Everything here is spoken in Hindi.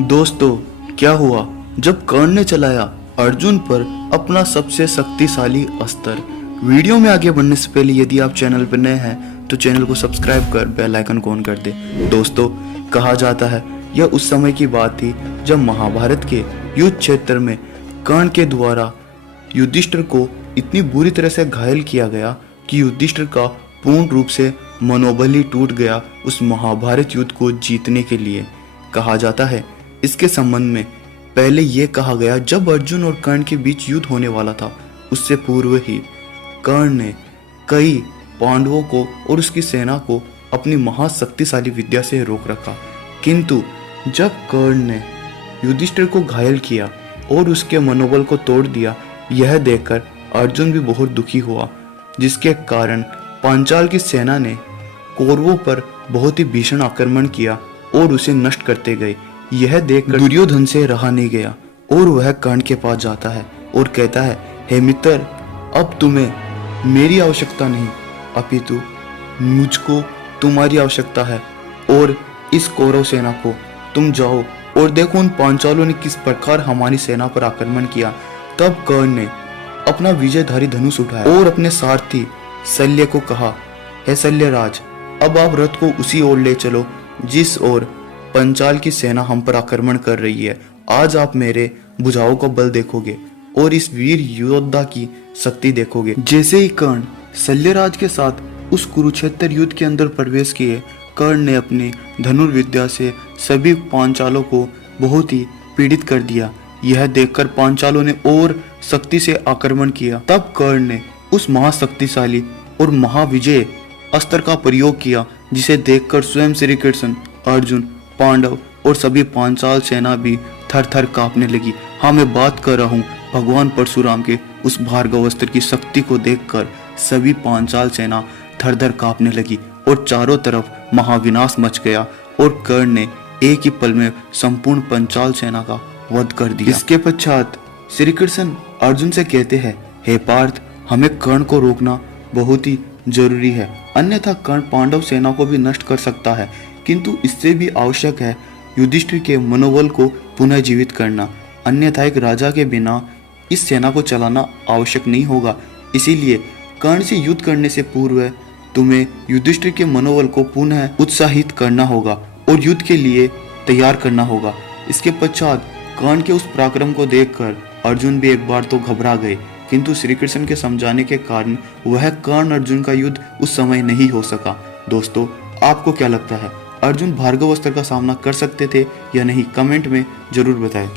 दोस्तों, क्या हुआ जब कर्ण ने चलाया अर्जुन पर अपना सबसे शक्तिशाली अस्त्र। वीडियो में आगे बढ़ने से पहले यदि आप चैनल पर नए हैं तो चैनल को सब्सक्राइब कर बेल आइकन को ऑन कर दे। दोस्तों, कहा जाता है यह उस समय की बात थी जब महाभारत के युद्ध क्षेत्र में कर्ण के द्वारा युधिष्ठिर को इतनी बुरी तरह से घायल किया गया कि युधिष्ठिर का पूर्ण रूप से मनोबल ही टूट गया उस महाभारत युद्ध को जीतने के लिए। कहा जाता है इसके संबंध में पहले यह कहा गया जब अर्जुन और कर्ण के बीच युद्ध होने वाला था उससे पूर्व ही कर्ण ने कई पांडवों को और उसकी सेना को अपनी महाशक्तिशाली विद्या से रोक रखा। किंतु जब कर्ण ने युधिष्ठिर को घायल किया और उसके मनोबल को तोड़ दिया, यह देखकर अर्जुन भी बहुत दुखी हुआ, जिसके कारण पांचाल की सेना ने कौरवों पर बहुत ही भीषण आक्रमण किया और उसे नष्ट करते गए। यह देखकर दुर्योधन से रहा नहीं गया और वह कर्ण के पास जाता है और कहता है, हे मित्र, अब तुम्हें मेरी आवश्यकता नहीं अपितु मुझको तुम्हारी आवश्यकता है और इस कौरव सेना को तुम जाओ और देखो उन पांचालों ने किस प्रकार हमारी सेना पर आक्रमण किया। तब कर्ण ने अपना विजयधारी धनुष उठाया और अपने सारथी शल्य को कहा, हे शल्यराज, अब आप रथ को उसी ओर ले चलो जिस ओर पंचाल की सेना हम पर आक्रमण कर रही है। आज आप मेरे भुजाओं का बल देखोगे और इस वीर योद्धा की शक्ति देखोगे। जैसे ही कर्ण शल्यराज के साथ उस कुरुक्षेत्र युद्ध के अंदर प्रवेश किए, कर्ण ने अपनी धनुर्विद्या से सभी पांचालों को बहुत ही पीड़ित कर दिया। यह देखकर पांचालों ने और शक्ति से आक्रमण किया। तब कर्ण ने उस महाशक्तिशाली और महाविजय अस्त्र का प्रयोग किया, जिसे देखकर स्वयं श्री कृष्ण, अर्जुन, पांडव और सभी पांचाल सेना भी थर थर कांपने लगी। हाँ, मैं बात कर रहा हूँ भगवान परशुराम के उस भार्गव अस्त्र की शक्ति को देखकर सभी पांचाल सेना थर थर कांपने लगी और चारों तरफ महाविनाश मच गया और कर्ण ने एक ही पल में संपूर्ण पंचाल सेना का वध कर दिया। इसके पश्चात श्री कृष्ण अर्जुन से कहते हैं, हे पार्थ, हमें कर्ण को रोकना बहुत ही जरूरी है, अन्यथा कर्ण पांडव सेना को भी नष्ट कर सकता है। किंतु इससे भी आवश्यक है युधिष्ठिर के मनोबल को पुनः जीवित करना, अन्यथा एक राजा के बिना इस सेना को चलाना आवश्यक नहीं होगा। इसीलिए कर्ण से युद्ध करने से पूर्व तुम्हें युधिष्ठिर के मनोबल को पुनः उत्साहित करना होगा और युद्ध के लिए तैयार करना होगा। इसके पश्चात कर्ण के उस पराक्रम को देखकर अर्जुन भी एक बार तो घबरा गए, किंतु श्री कृष्ण के समझाने के कारण वह कर्ण अर्जुन का युद्ध उस समय नहीं हो सका। दोस्तों, आपको क्या लगता है, अर्जुन भार्गव अस्त्र का सामना कर सकते थे या नहीं? कमेंट में जरूर बताएं।